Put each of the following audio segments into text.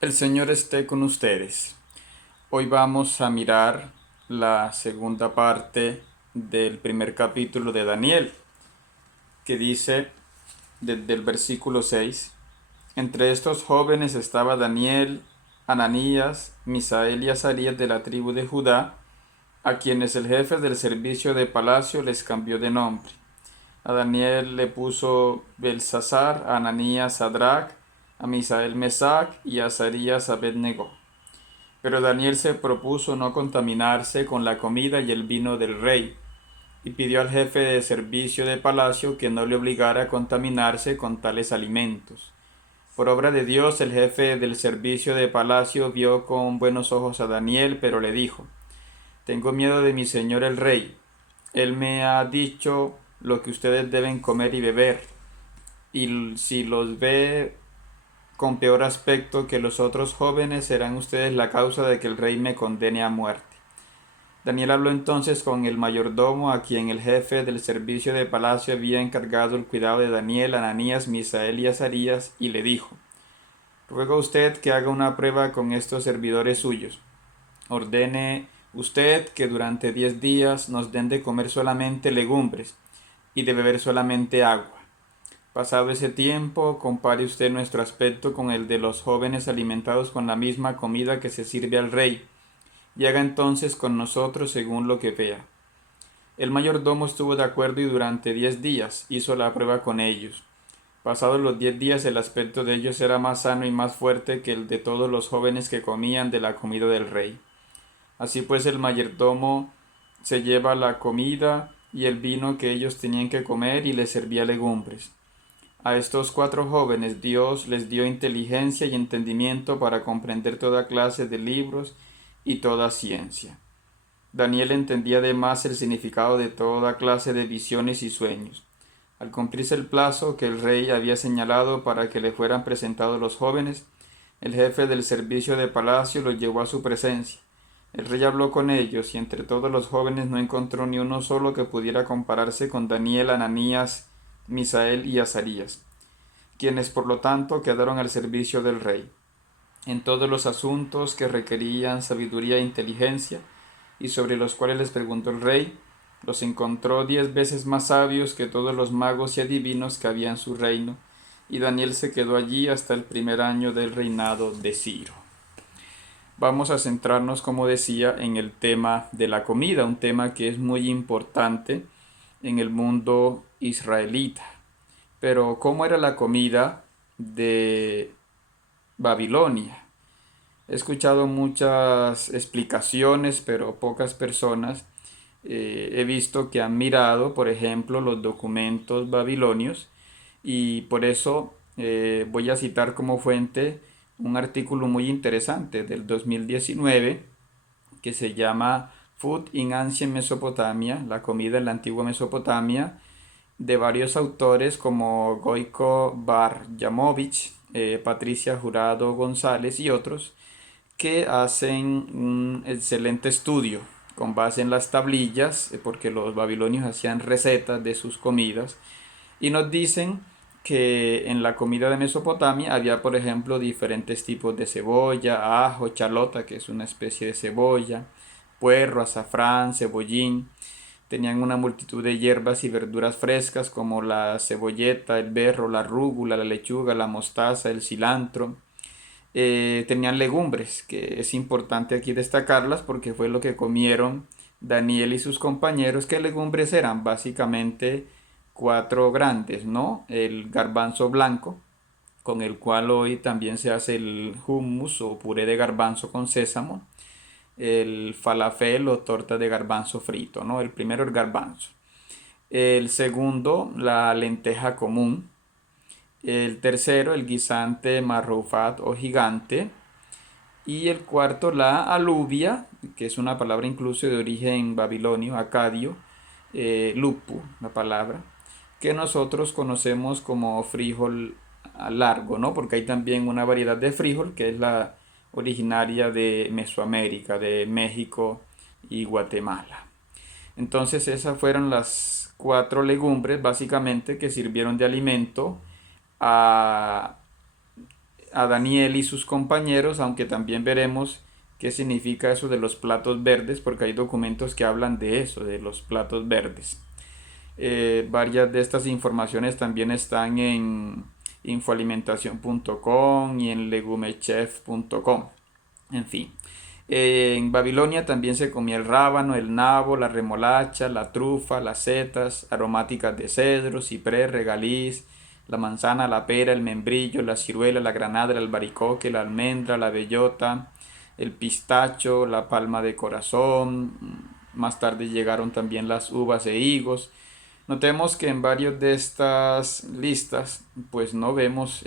El Señor esté con ustedes. Hoy vamos a mirar la segunda parte del primer capítulo de Daniel, que dice desde el versículo 6: Entre estos jóvenes estaba Daniel, Ananías, Misael y Azarías de la tribu de Judá, a quienes el jefe del servicio de palacio les cambió de nombre. A Daniel le puso Belsasar, a Ananías Sadrach, a Misael Mesac y a Azarías Abednego. Pero Daniel se propuso no contaminarse con la comida y el vino del rey, y pidió al jefe de servicio de palacio que no le obligara a contaminarse con tales alimentos. Por obra de Dios, el jefe del servicio de palacio vio con buenos ojos a Daniel, pero le dijo: Tengo miedo de mi señor el rey. Él me ha dicho lo que ustedes deben comer y beber, y si los ve con peor aspecto que los otros jóvenes, serán ustedes la causa de que el rey me condene a muerte. Daniel habló entonces con el mayordomo, a quien el jefe del servicio de palacio había encargado el cuidado de Daniel, Ananías, Misael y Azarías, y le dijo: Ruego a usted que haga una prueba con estos servidores suyos. Ordene usted que durante 10 días nos den de comer solamente legumbres y de beber solamente agua. Pasado ese tiempo, compare usted nuestro aspecto con el de los jóvenes alimentados con la misma comida que se sirve al rey, y haga entonces con nosotros según lo que vea. El mayordomo estuvo de acuerdo y durante 10 días hizo la prueba con ellos. Pasados los 10 días, el aspecto de ellos era más sano y más fuerte que el de todos los jóvenes que comían de la comida del rey. Así pues, el mayordomo se lleva la comida y el vino que ellos tenían que comer y les servía legumbres. A estos 4 jóvenes Dios les dio inteligencia y entendimiento para comprender toda clase de libros y toda ciencia. Daniel entendía además el significado de toda clase de visiones y sueños. Al cumplirse el plazo que el rey había señalado para que le fueran presentados los jóvenes, el jefe del servicio de palacio los llevó a su presencia. El rey habló con ellos, y entre todos los jóvenes no encontró ni uno solo que pudiera compararse con Daniel, Ananías, Misael y Azarías, quienes por lo tanto quedaron al servicio del rey. En todos los asuntos que requerían sabiduría e inteligencia, y sobre los cuales les preguntó el rey, los encontró 10 veces más sabios que todos los magos y adivinos que había en su reino, y Daniel se quedó allí hasta el primer año del reinado de Ciro. Vamos a centrarnos, como decía, en el tema de la comida, un tema que es muy importante en el mundo israelita. Pero, ¿cómo era la comida de Babilonia? He escuchado muchas explicaciones, pero pocas personas he visto que han mirado, por ejemplo, los documentos babilonios, y por eso voy a citar como fuente un artículo muy interesante del 2019 que se llama Food in Ancient Mesopotamia, la comida en la antigua Mesopotamia, de varios autores como Goiko Bar-Yamovich, Patricia Jurado González y otros, que hacen un excelente estudio con base en las tablillas, porque los babilonios hacían recetas de sus comidas, y nos dicen que en la comida de Mesopotamia había, por ejemplo, diferentes tipos de cebolla, ajo, chalota, que es una especie de cebolla, puerro, azafrán, cebollín. Tenían una multitud de hierbas y verduras frescas como la cebolleta, el berro, la rúgula, la lechuga, la mostaza, el cilantro. Tenían legumbres, que es importante aquí destacarlas porque fue lo que comieron Daniel y sus compañeros. ¿Qué legumbres eran? Básicamente cuatro grandes, ¿no? El garbanzo blanco, con el cual hoy también se hace el hummus o puré de garbanzo con sésamo. El falafel o torta de garbanzo frito, ¿no? El primero el garbanzo. El segundo, la lenteja común. El tercero, el guisante marroufat o gigante. Y el cuarto, la alubia, que es una palabra incluso de origen babilonio, acadio, lupu, la palabra, que nosotros conocemos como frijol largo, ¿no? Porque hay también una variedad de frijol que es la originaria de Mesoamérica, de México y Guatemala. Entonces esas fueron las cuatro legumbres básicamente que sirvieron de alimento a a Daniel y sus compañeros, aunque también veremos qué significa eso de los platos verdes, porque hay documentos que hablan de eso, de los platos verdes. Varias de estas informaciones también están en infoalimentación.com y en legumechef.com. En fin. En Babilonia también se comía el rábano, el nabo, la remolacha, la trufa, las setas aromáticas de cedro, ciprés, regaliz, la manzana, la pera, el membrillo, la ciruela, la granada, el albaricoque, la almendra, la bellota, el pistacho, la palma de corazón. Más tarde llegaron también las uvas e higos. Notemos que en varios de estas listas pues no vemos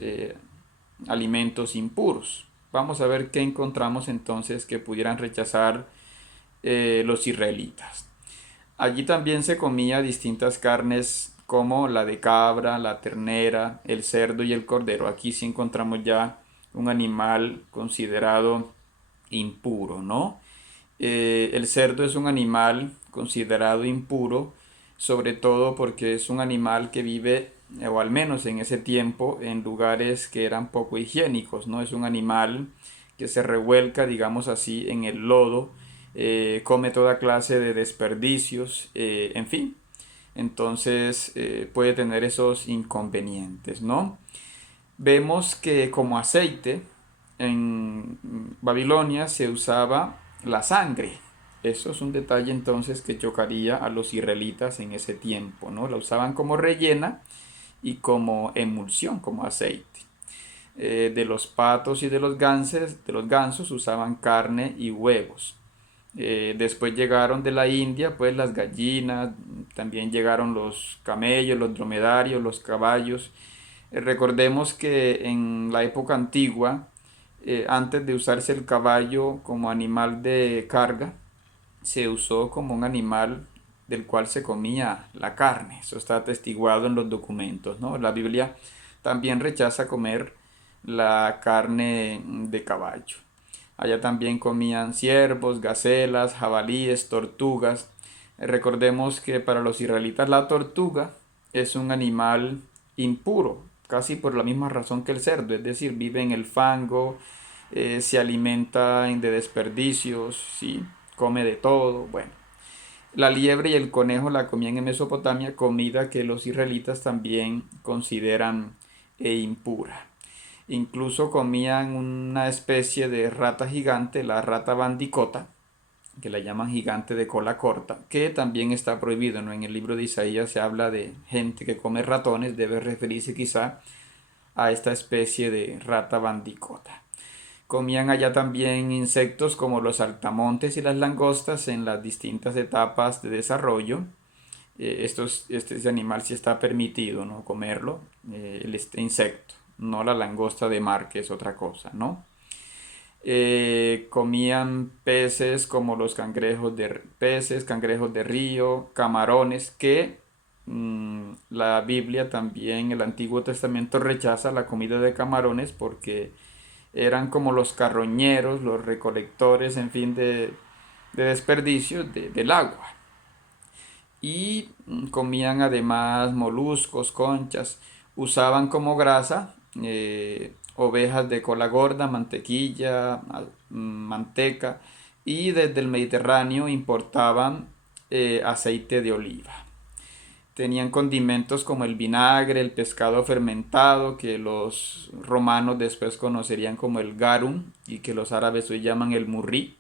alimentos impuros. Vamos a ver qué encontramos entonces que pudieran rechazar los israelitas. Allí también se comía distintas carnes como la de cabra, la ternera, el cerdo y el cordero. Aquí sí encontramos ya un animal considerado impuro, ¿no? El cerdo es un animal considerado impuro, sobre todo porque es un animal que vive, o al menos en ese tiempo, en lugares que eran poco higiénicos, ¿no? Es un animal que se revuelca, digamos así, en el lodo, come toda clase de desperdicios, en fin. Entonces puede tener esos inconvenientes, ¿no? Vemos que como aceite en Babilonia se usaba la sangre. Eso es un detalle entonces que chocaría a los israelitas en ese tiempo, ¿no? La usaban como rellena y como emulsión, como aceite. De los patos y de los gansos usaban carne y huevos. Después llegaron de la India, pues las gallinas, también llegaron los camellos, los dromedarios, los caballos. Recordemos que en la época antigua, antes de usarse el caballo como animal de carga, se usó como un animal del cual se comía la carne. Eso está atestiguado en los documentos, ¿no? La Biblia también rechaza comer la carne de caballo. Allá también comían ciervos, gacelas, jabalíes, tortugas. Recordemos que para los israelitas la tortuga es un animal impuro, casi por la misma razón que el cerdo, es decir, vive en el fango, se alimenta de desperdicios, ¿sí? Come de todo, bueno. La liebre y el conejo la comían en Mesopotamia, comida que los israelitas también consideran impura. Incluso comían una especie de rata gigante, la rata bandicota, que la llaman gigante de cola corta, que también está prohibido, ¿no? En el libro de Isaías se habla de gente que come ratones, debe referirse quizá a esta especie de rata bandicota. Comían allá también insectos como los saltamontes y las langostas en las distintas etapas de desarrollo. Este animal sí está permitido, ¿no? Comerlo, este insecto, no la langosta de mar, que es otra cosa, ¿no? Comían peces como los cangrejos de río, camarones, que la Biblia también, el Antiguo Testamento rechaza la comida de camarones porque eran como los carroñeros, los recolectores, en fin, de desperdicios del agua. Y comían además moluscos, conchas, usaban como grasa ovejas de cola gorda, mantequilla, manteca, y desde el Mediterráneo importaban aceite de oliva. Tenían condimentos como el vinagre, el pescado fermentado, que los romanos después conocerían como el garum y que los árabes hoy llaman el murrí.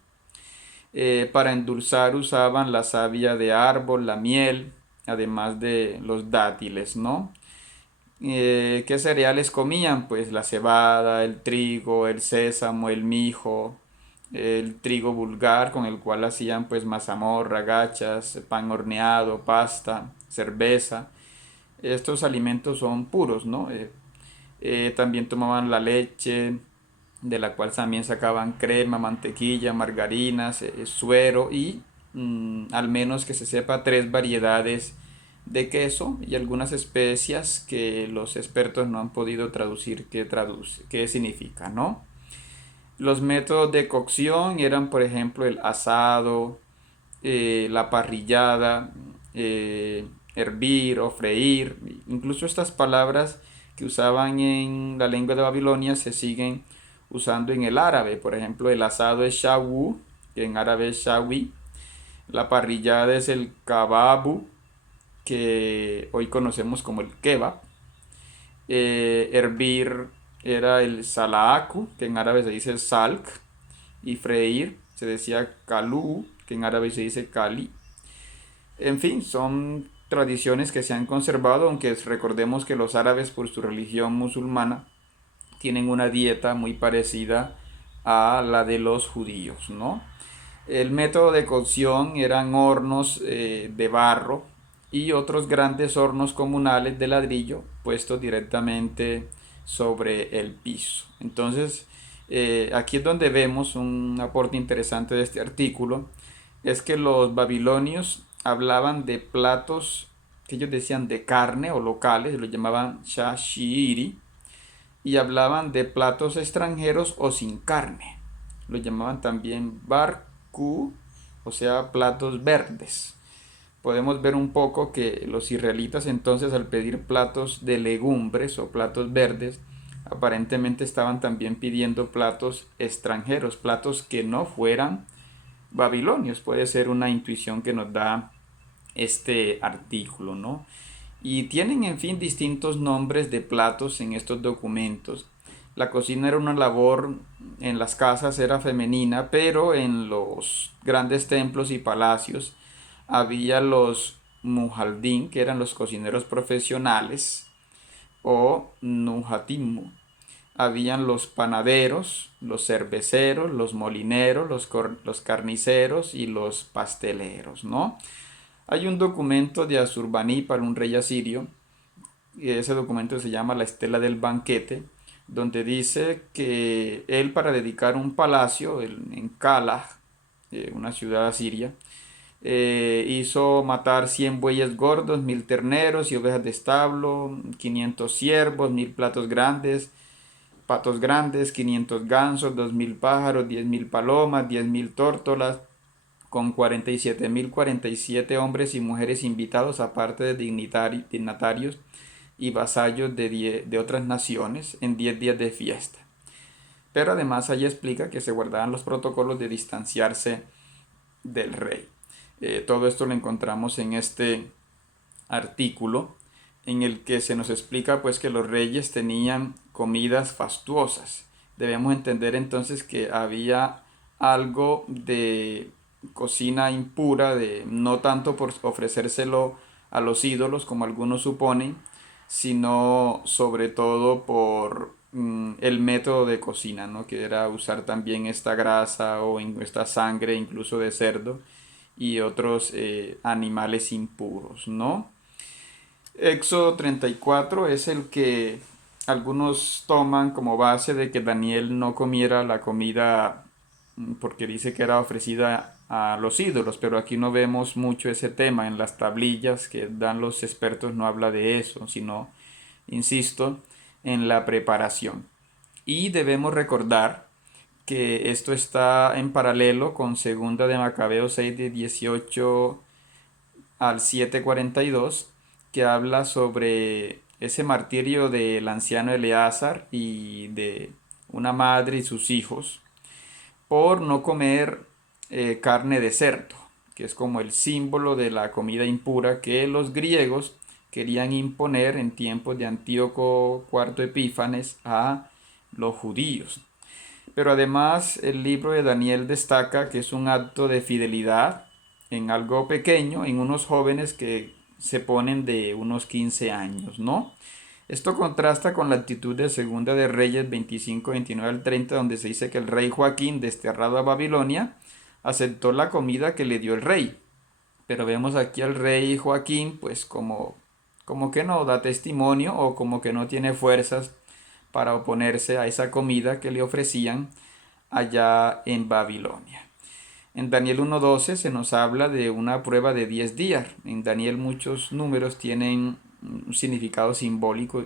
Para endulzar usaban la savia de árbol, la miel, además de los dátiles, ¿no? ¿Qué cereales comían? Pues la cebada, el trigo, el sésamo, el mijo, el trigo vulgar con el cual hacían pues mazamorra, gachas, pan horneado, pasta, cerveza. Estos alimentos son puros, ¿no? También tomaban la leche, de la cual también sacaban crema, mantequilla, margarinas, suero y al menos que se sepa tres variedades de queso y algunas especias que los expertos no han podido traducir qué significa, ¿no? Los métodos de cocción eran, por ejemplo, el asado, la parrillada, hervir o freír. Incluso estas palabras que usaban en la lengua de Babilonia se siguen usando en el árabe. Por ejemplo, el asado es shawu, que en árabe es shawi. La parrillada es el kababu, que hoy conocemos como el kebab. Hervir era el salaaku, que en árabe se dice salk. Y freír se decía kalu, que en árabe se dice kali. En fin, son tradiciones que se han conservado, aunque recordemos que los árabes, por su religión musulmana, tienen una dieta muy parecida a la de los judíos, ¿no? El método de cocción eran hornos de barro y otros grandes hornos comunales de ladrillo puestos directamente sobre el piso. Entonces, aquí es donde vemos un aporte interesante de este artículo, es que los babilonios hablaban de platos que ellos decían de carne o locales, lo llamaban shashiri, y hablaban de platos extranjeros o sin carne. Lo llamaban también barku, o sea, platos verdes. Podemos ver un poco que los israelitas entonces al pedir platos de legumbres o platos verdes, aparentemente estaban también pidiendo platos extranjeros, platos que no fueran babilonios. Puede ser una intuición que nos da este artículo, ¿no? Y tienen, en fin, distintos nombres de platos en estos documentos. La cocina era una labor en las casas, era femenina, pero en los grandes templos y palacios había los mujaldín, que eran los cocineros profesionales, o nujatimu. Habían los panaderos, los cerveceros, los molineros, los carniceros y los pasteleros, ¿no? Hay un documento de Asurbanipal, un rey asirio, y ese documento se llama La Estela del Banquete, donde dice que él, para dedicar un palacio en Kalah, una ciudad asiria, hizo matar 100 bueyes gordos, 1000 terneros y ovejas de establo, 500 ciervos, 1000 patos grandes, 500 gansos, 2000 pájaros, 10.000 palomas, 10.000 tórtolas, con 47.047 hombres y mujeres invitados, aparte de dignatarios y vasallos de otras naciones, en 10 días de fiesta. Pero además allí explica que se guardaban los protocolos de distanciarse del rey. Todo esto lo encontramos en este artículo, en el que se nos explica pues que los reyes tenían comidas fastuosas. Debemos entender entonces que había algo de cocina impura, de no tanto por ofrecérselo a los ídolos como algunos suponen, sino sobre todo por el método de cocina, ¿no? Que era usar también esta grasa o esta sangre incluso de cerdo y otros animales impuros, ¿no? Éxodo 34 es el que algunos toman como base de que Daniel no comiera la comida porque dice que era ofrecida a los ídolos, pero aquí no vemos mucho ese tema. En las tablillas que dan los expertos no habla de eso, sino, insisto, en la preparación. Y debemos recordar que esto está en paralelo con segunda de Macabeos 6 de 18 al 7:42, que habla sobre ese martirio del anciano Eleazar y de una madre y sus hijos por no comer carne de cerdo, que es como el símbolo de la comida impura que los griegos querían imponer en tiempos de Antíoco IV Epífanes a los judíos. Pero además el libro de Daniel destaca que es un acto de fidelidad en algo pequeño, en unos jóvenes que se ponen de unos 15 años, ¿no? Esto contrasta con la actitud de Segunda de Reyes 25, 29 al 30, donde se dice que el rey Joaquín, desterrado a Babilonia, aceptó la comida que le dio el rey. Pero vemos aquí al rey Joaquín, pues como que no da testimonio o como que no tiene fuerzas para oponerse a esa comida que le ofrecían allá en Babilonia. En Daniel 1.12 se nos habla de una prueba de 10 días. En Daniel muchos números tienen un significado simbólico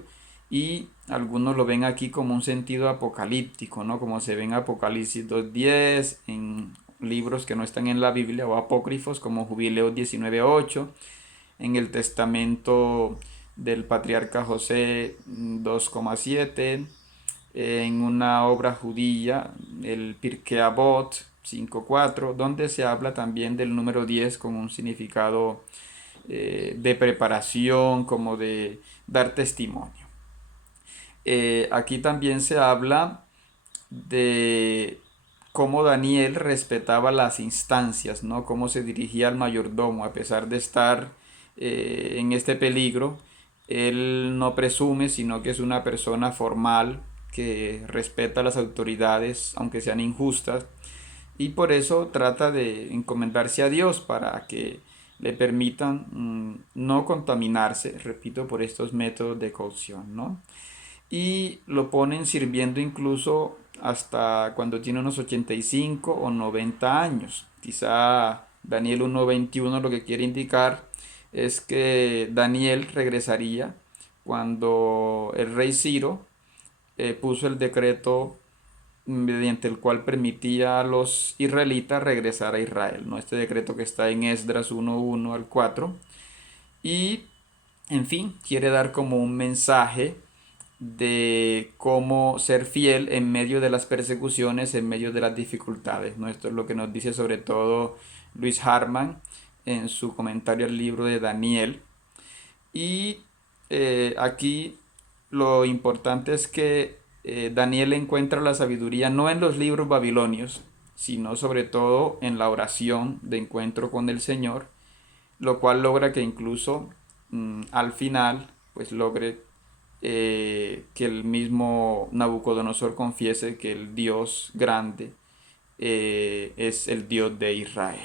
y algunos lo ven aquí como un sentido apocalíptico, ¿no? Como se ve en Apocalipsis 2.10, en libros que no están en la Biblia o apócrifos como Jubileos 19.8, en el Testamento del patriarca José 2,7, en una obra judía, el Pirkei Avot 5,4, donde se habla también del número 10 con un significado de preparación, como de dar testimonio. Aquí también se habla de cómo Daniel respetaba las instancias, ¿no? Cómo se dirigía al mayordomo, a pesar de estar en este peligro, él no presume, sino que es una persona formal que respeta a las autoridades, aunque sean injustas, y por eso trata de encomendarse a Dios para que le permitan no contaminarse, repito, por estos métodos de cocción, ¿no? Y lo ponen sirviendo incluso hasta cuando tiene unos 85 o 90 años. Quizá Daniel 1:21 lo que quiere indicar es que Daniel regresaría cuando el rey Ciro puso el decreto mediante el cual permitía a los israelitas regresar a Israel, ¿no? Este decreto que está en Esdras 1:1 al 4. Y, en fin, quiere dar como un mensaje de cómo ser fiel en medio de las persecuciones, en medio de las dificultades, ¿no? Esto es lo que nos dice sobre todo Luis Harman en su comentario al libro de Daniel. Y aquí lo importante es que Daniel encuentra la sabiduría no en los libros babilonios, sino sobre todo en la oración de encuentro con el Señor, lo cual logra que incluso al final pues logre que el mismo Nabucodonosor confiese que el Dios grande es el Dios de Israel.